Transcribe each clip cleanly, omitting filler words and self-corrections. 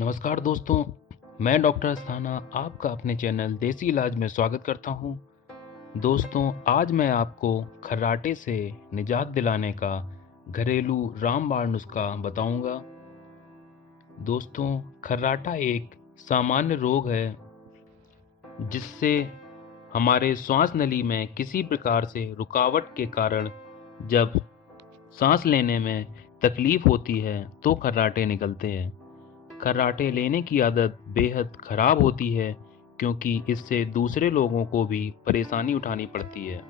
नमस्कार दोस्तों, मैं डॉक्टर अस्थाना आपका अपने चैनल देसी इलाज में स्वागत करता हूं। दोस्तों, आज मैं आपको खर्राटे से निजात दिलाने का घरेलू रामबाण नुस्खा बताऊंगा। दोस्तों, खर्राटा एक सामान्य रोग है जिससे हमारे श्वास नली में किसी प्रकार से रुकावट के कारण जब सांस लेने में तकलीफ होती है तो खर्राटे निकलते हैं। खर्राटे लेने की आदत बेहद खराब होती है क्योंकि इससे दूसरे लोगों को भी परेशानी उठानी पड़ती है।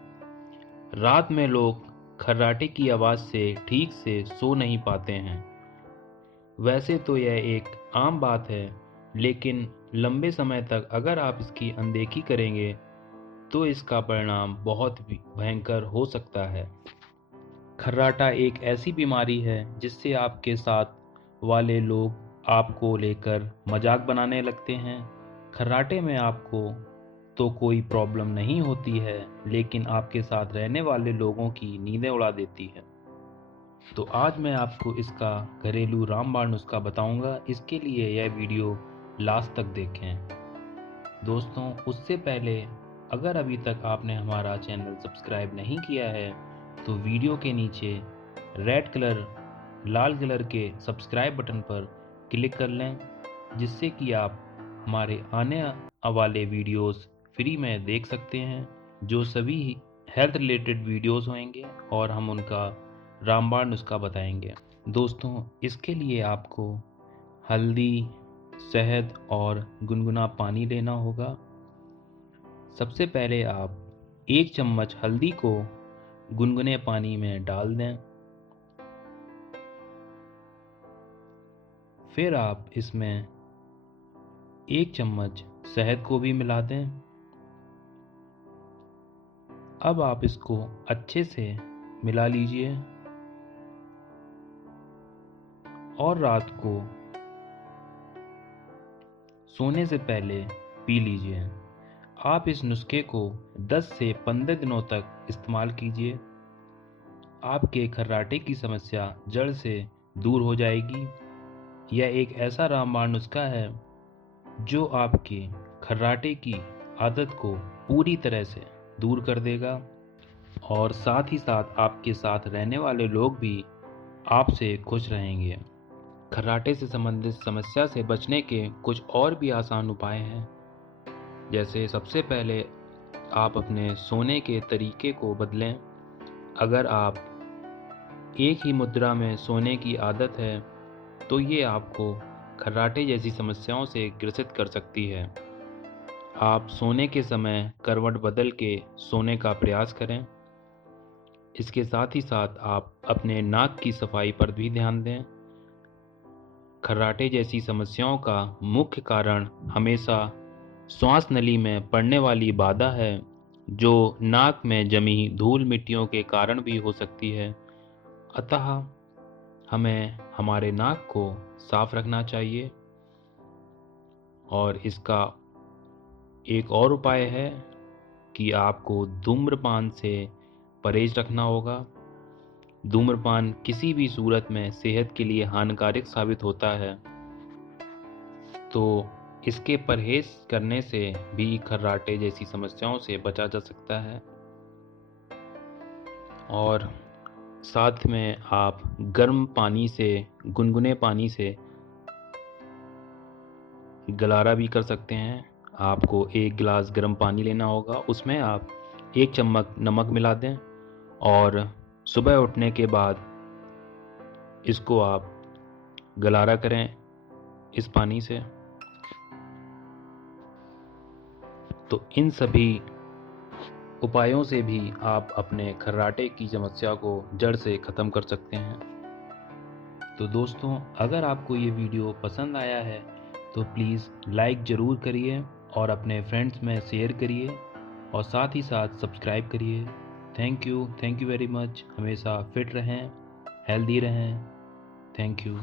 रात में लोग खर्राटे की आवाज़ से ठीक से सो नहीं पाते हैं। वैसे तो यह एक आम बात है, लेकिन लंबे समय तक अगर आप इसकी अनदेखी करेंगे तो इसका परिणाम बहुत भयंकर हो सकता है। खर्राटा एक ऐसी बीमारी है जिससे आपके साथ वाले लोग आपको लेकर मजाक बनाने लगते हैं। खर्राटे में आपको तो कोई प्रॉब्लम नहीं होती है, लेकिन आपके साथ रहने वाले लोगों की नींदें उड़ा देती है। तो आज मैं आपको इसका घरेलू रामबाण नुस्खा बताऊंगा। इसके लिए यह वीडियो लास्ट तक देखें। दोस्तों, उससे पहले अगर अभी तक आपने हमारा चैनल सब्सक्राइब नहीं किया है तो वीडियो के नीचे लाल कलर के सब्सक्राइब बटन पर क्लिक कर लें, जिससे कि आप हमारे आने वाले वीडियोस फ्री में देख सकते हैं, जो सभी हेल्थ रिलेटेड वीडियोस होंगे और हम उनका रामबाण नुस्खा बताएंगे। दोस्तों, इसके लिए आपको हल्दी, शहद और गुनगुना पानी लेना होगा। सबसे पहले आप 1 चम्मच हल्दी को गुनगुने पानी में डाल दें। फिर आप इसमें 1 चम्मच शहद को भी मिला दें। अब आप इसको अच्छे से मिला लीजिए और रात को सोने से पहले पी लीजिए। आप इस नुस्खे को 10 से 15 दिनों तक इस्तेमाल कीजिए। आपके खर्राटे की समस्या जड़ से दूर हो जाएगी। यह एक ऐसा रामबाण नुस्खा है जो आपके खर्राटे की आदत को पूरी तरह से दूर कर देगा और साथ ही साथ आपके साथ रहने वाले लोग भी आपसे खुश रहेंगे। खर्राटे से संबंधित समस्या से बचने के कुछ और भी आसान उपाय हैं, जैसे सबसे पहले आप अपने सोने के तरीके को बदलें। अगर आप एक ही मुद्रा में सोने की आदत है तो ये आपको खर्राटे जैसी समस्याओं से ग्रसित कर सकती है। आप सोने के समय करवट बदल के सोने का प्रयास करें। इसके साथ ही साथ आप अपने नाक की सफाई पर भी ध्यान दें। खर्राटे जैसी समस्याओं का मुख्य कारण हमेशा श्वास नली में पड़ने वाली बाधा है, जो नाक में जमी धूल मिट्टियों के कारण भी हो सकती है। अतः हमें हमारे नाक को साफ रखना चाहिए। और इसका एक और उपाय है कि आपको धूम्रपान से परहेज रखना होगा। धूम्रपान किसी भी सूरत में सेहत के लिए हानिकारक साबित होता है, तो इसके परहेज करने से भी खर्राटे जैसी समस्याओं से बचा जा सकता है। और साथ में आप गर्म पानी से, गुनगुने पानी से गलारा भी कर सकते हैं। आपको 1 गिलास गर्म पानी लेना होगा, उसमें आप 1 चम्मच नमक मिला दें और सुबह उठने के बाद इसको आप गलारा करें इस पानी से। तो इन सभी उपायों से भी आप अपने खर्राटे की समस्या को जड़ से ख़त्म कर सकते हैं। तो दोस्तों, अगर आपको ये वीडियो पसंद आया है तो प्लीज़ लाइक ज़रूर करिए और अपने फ्रेंड्स में शेयर करिए और साथ ही साथ सब्सक्राइब करिए। Thank you very much. हमेशा फिट रहें, हेल्दी रहें। Thank you.